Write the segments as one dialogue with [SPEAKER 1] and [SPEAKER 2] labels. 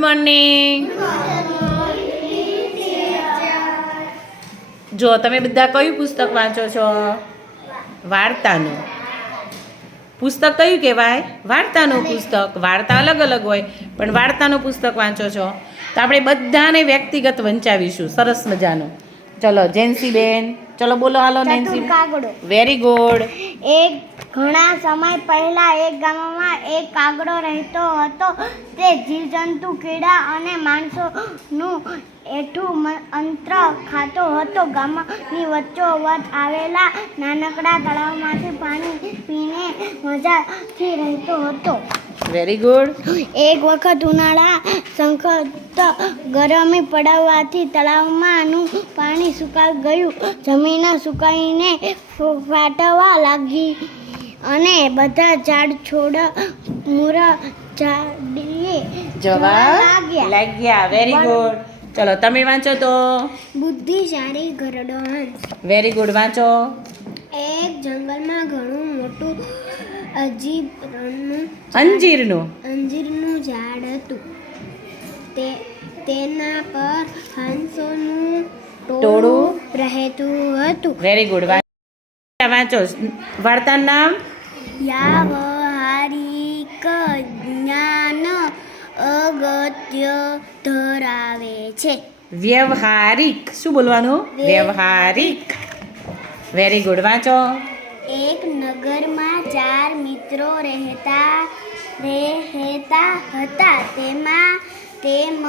[SPEAKER 1] Morning જો, તમે બધા કયું પુસ્તક વાંચો છો? વાર્તાનું. પુસ્તક કયું કહેવાય? વાર્તાનું પુસ્તક. વાર્તા અલગ અલગ હોય, પણ વાર્તાનું પુસ્તક વાંચો છો. તો આપણે બધાને વ્યક્તિગત વંચાવીશું. સરસ મજાનું. ચલો, જેન્સીબેન. ચલો બોલો હાલો નેન્સી.
[SPEAKER 2] કાગડો.
[SPEAKER 1] વેરી ગુડ
[SPEAKER 2] એક ઘણા સમય પહેલા એક ગામમાં એક કાગડો રહેતો હતો. તે જીવજંતુ કીડા અને માણસોનું એઠું અંતર ખાતો હતો. ગામની વચ્ચોવચ આવેલા નાનકડા તળાવમાંથી પાણી પીને મજાથી રહેતો હતો.
[SPEAKER 1] વેરી ગુડ
[SPEAKER 2] એક વખત ઉનાળા સંખત ગરમી પડવાથી તળાવમાંનું પાણી સુકાઈ ગયું. જમીન સુકાઈને ફાટવા લાગી અને બધા ઝાડ છોડ મૂર ઝાડીએ
[SPEAKER 1] જવા
[SPEAKER 2] લાગ્યા.
[SPEAKER 1] લાગ્યા. વેરી ગુડ ચલો તમે વાંચો તો.
[SPEAKER 2] બુદ્ધિશાળી ગરડો
[SPEAKER 1] વેરી ગુડ વાંચો.
[SPEAKER 2] એક જંગલમાં ઘણું મોટું અજીબ
[SPEAKER 1] અંજીરનું?
[SPEAKER 2] અંજીરનું ઝાડ હતું. તે તેના પર હંસોનું
[SPEAKER 1] ટોળું
[SPEAKER 2] ટોળું? રહેતું હતું.
[SPEAKER 1] વેરી ગુડ વાંચો. વાર્તાનું નામ?
[SPEAKER 2] વ્યાવહારિક જ્ઞાન અગત્ય ધરાવે છે.
[SPEAKER 1] વ્યવહારિક. શું બોલવાનું? વ્યવહારિક. વેરી ગુડ વાંચો.
[SPEAKER 2] એક નગરમાં ચાર મિત્રો રહેતા રહેતા હતા. તેમાં તેમ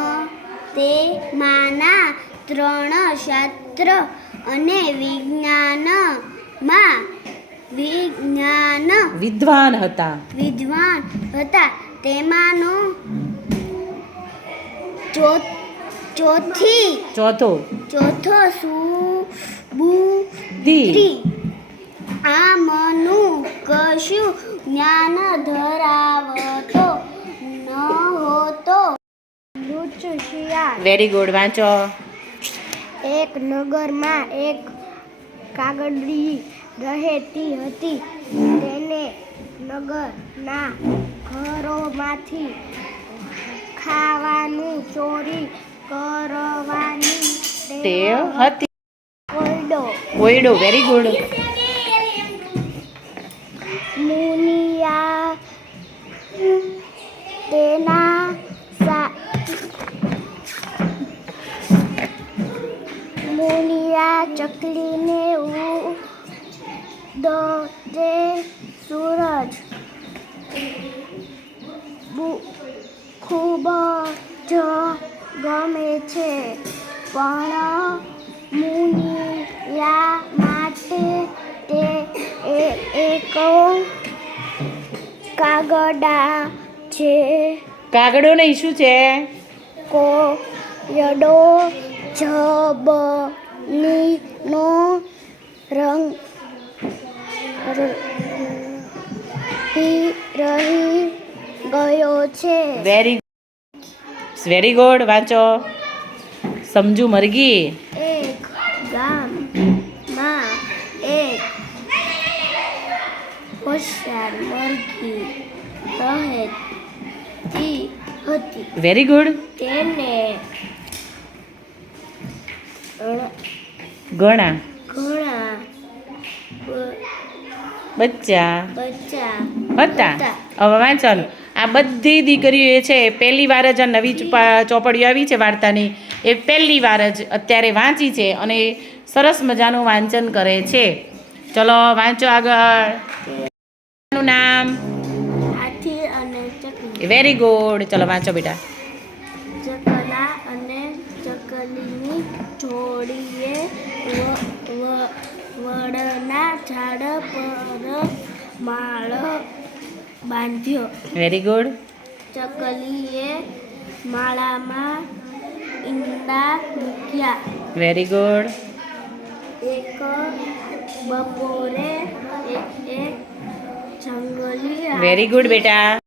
[SPEAKER 2] તેમાંના ત્રણ શાસ્ત્ર અને વિજ્ઞાનમાં વિજ્ઞાન
[SPEAKER 1] વિદ્વાન હતા.
[SPEAKER 2] વિદ્વાન હતા. તેમાંનો ચોથી
[SPEAKER 1] ચોથો.
[SPEAKER 2] ચોથો સુબુ
[SPEAKER 1] દી
[SPEAKER 2] આ મનુ કશું જ્ઞાન ધરાવતો ન હોતો. શિયાળ
[SPEAKER 1] વેરી ગુડ વાંચો.
[SPEAKER 2] એક નગરમાં એક કાગડી રહેતી હતી. તેને નગરના ઘરોમાંથી ખાવાનું ચોરી કરવાની
[SPEAKER 1] ટેવ હતી.
[SPEAKER 2] ઓરડો
[SPEAKER 1] કોયડો વેરી ગુડ
[SPEAKER 2] મુનિયા ચકલીને દે સૂરજ. બુ- ખૂબ જ ગમે છે પણ મુનિયા માટે તે એક કાગડા છે.
[SPEAKER 1] કાગડો નહીં શું છે?
[SPEAKER 2] કોયડો જબનીનો રંગ રહી રહી ગયો છે.
[SPEAKER 1] વેરી વેરી ગુડ વાંચો. સમજુ મરઘી.
[SPEAKER 2] એક ગામમાં એક હોશિયાર મરઘી રહેતી હતી.
[SPEAKER 1] વેરી ગુડ
[SPEAKER 2] તેને ઘણા
[SPEAKER 1] બચ્ચા.
[SPEAKER 2] બચ્ચા.
[SPEAKER 1] હતા. હવે વાંચવાનું આ બધી દીકરીઓ એ છે પહેલી વાર જ આ નવી ચોપા- ચોપડીઓ આવી છે વાર્તાની. એ પહેલી વાર જ અત્યારે વાંચી છે અને સરસ મજાનું વાંચન કરે છે. ચલો વાંચો આગળ. નામ? વેરી ગુડ ચલો વાંચો બેટા.
[SPEAKER 2] ચકલા અને ચકલીની જોડીએ વડના ઝાડ પર માળ બાંધ્યો.
[SPEAKER 1] વેરી ગુડ
[SPEAKER 2] ચકલીએ માળામાં ઈંડા મૂક્યા.
[SPEAKER 1] વેરી ગુડ
[SPEAKER 2] એક બપોરે એક એક જંગલી
[SPEAKER 1] વેરી ગુડ બેટા.